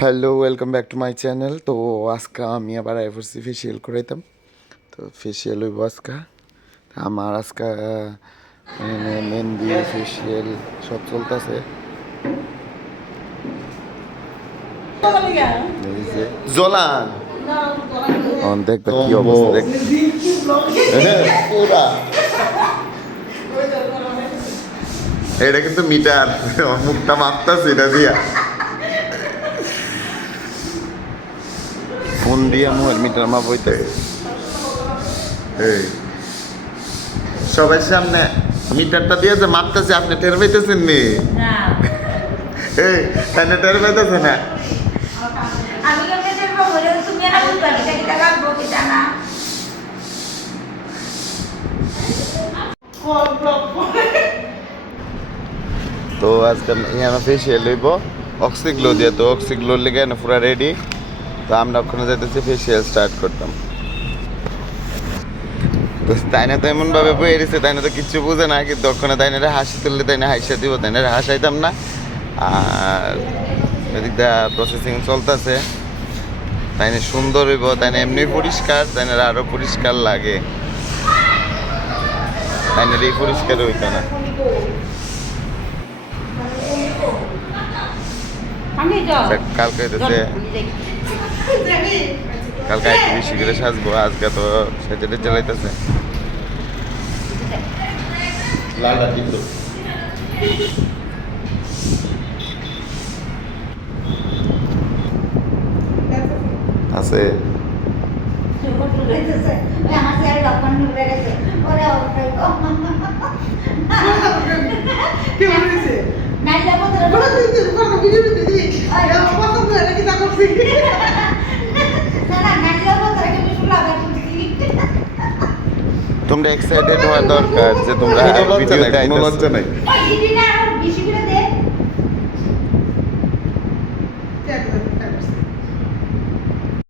Hello, welcome back to my channel. তো আজকে আমি আবার আইফোরসি ফেসিয়াল করাইতাম। তো ফেসিয়াল হইব আজকে আমার আজকে মেহেন্দি ফেসিয়াল সব চলতেছে। জোলান দেখবে কি অবস্থা দেখ পুরা এটা কিন্তু মিটার মুখটা মাপতাছে এটা দিয়া ফোন দিয়ে মুখের মিটার মাপ হইতেছে। এই সবার সামনে মিটারটা দিয়ে যে মাপতেছে আপনি টের পাইতেছেন নি? এই তাই টের পাইতেছে না? তো আজকে यहाँ ফেসিয়াল হইব অক্সিগ্লো দিয়ে। তো অক্সিগ্লোর লেগে পুরা রেডি। তো আমরা ওখানে যাইতেছি ফেসিয়াল স্টার্ট করতাম। তো তাই না তো এমনভাবে বয়ে দিছে, তাই না তো কিচ্ছু বুঝে না, কিন্তু ওখানে তাই না হাসি তুললে তাই না হাসি দিব, তাই না হাসাইতাম না। আর এদিকটা প্রসেসিং চলতেছে, তাই না সুন্দর হইব, তাই না এমনি পরিষ্কার, তাই না আরো পরিষ্কার লাগে, তাই না এই পরিষ্কার হইতো না। কালকে হইতেছে, কালকে একটু বেশি করে সাজবো, আজকে তো সেটাতে চালাইতেছে। আছে তোমরা এক্সাইটেড হওয়া দরকার যে তোমরা ভিডিও কোনো লজ্জা নাই।